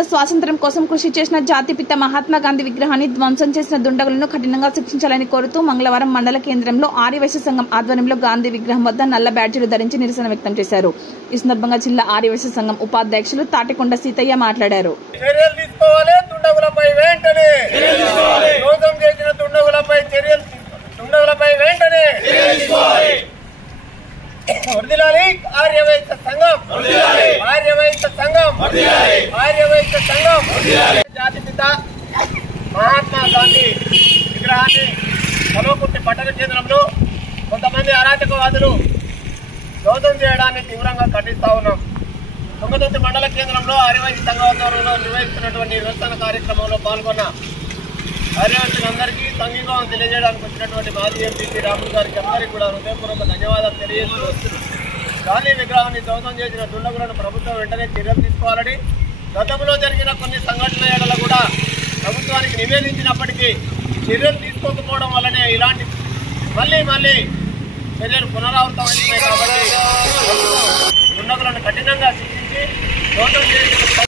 భారత స్వాతంత్ర్యం కోసం కృషి చేసిన జాతిపిత మహాత్మా గాంధీ విగ్రహాన్ని ధ్వంసం చేసిన దుండగులను కఠినంగా శిక్షించాలని కోరుతూ మంగళవారం మండల కేంద్రంలో ఆర్యవైశ్య సంఘం ఆధ్వర్యంలో గాంధీ విగ్రహం వద్ద నల్ల బ్యాడ్జీలు ధరించి నిరసన వ్యక్తం చేశారు. ఈ సందర్భంగా జిల్లా ఆర్యవైశ్య సంఘం ఉపాధ్యక్షులు తాటికొండ సీతయ్య మాట్లాడారు. ఆర్యవైశ్య సంఘం జాతిపిత మహాత్మా గాంధీ విగ్రహాన్ని కల్వకుర్తి పట్టణ కేంద్రంలో కొంతమంది అరాచకవాదులు ధ్వంసం చేయడాన్ని తీవ్రంగా ఖండిస్తా ఉన్నాం. తుంగతుర్తి మండల కేంద్రంలో ఆర్యవైశ్య సంఘం ఆధ్వర్యంలో నిర్వహిస్తున్నటువంటి నిరసన కార్యక్రమంలో పాల్గొన్న ఆర్యవైశ్యులందరికీ సంఘీభావం తెలియజేయడానికి వచ్చినటువంటి మాజీ ఎంపీ రాములు గారికి అందరికీ కూడా హృదయపూర్వక ధన్యవాదాలు తెలియజేస్తూ గాంధీ విగ్రహాన్ని ధ్వంసం చేసిన దుండగులను ప్రభుత్వం వెంటనే చర్యలు తీసుకోవాలని, గతంలో జరిగిన కొన్ని సంఘటనల కూడా ప్రభుత్వానికి నివేదించినప్పటికీ చర్యలు తీసుకోకపోవడం వల్లనే ఇలాంటి మళ్ళీ చర్యలు పునరావృతమవుతున్నాయి. కాబట్టి దుండగులను కఠినంగా శిక్షించి ధ్వంసం చేసిన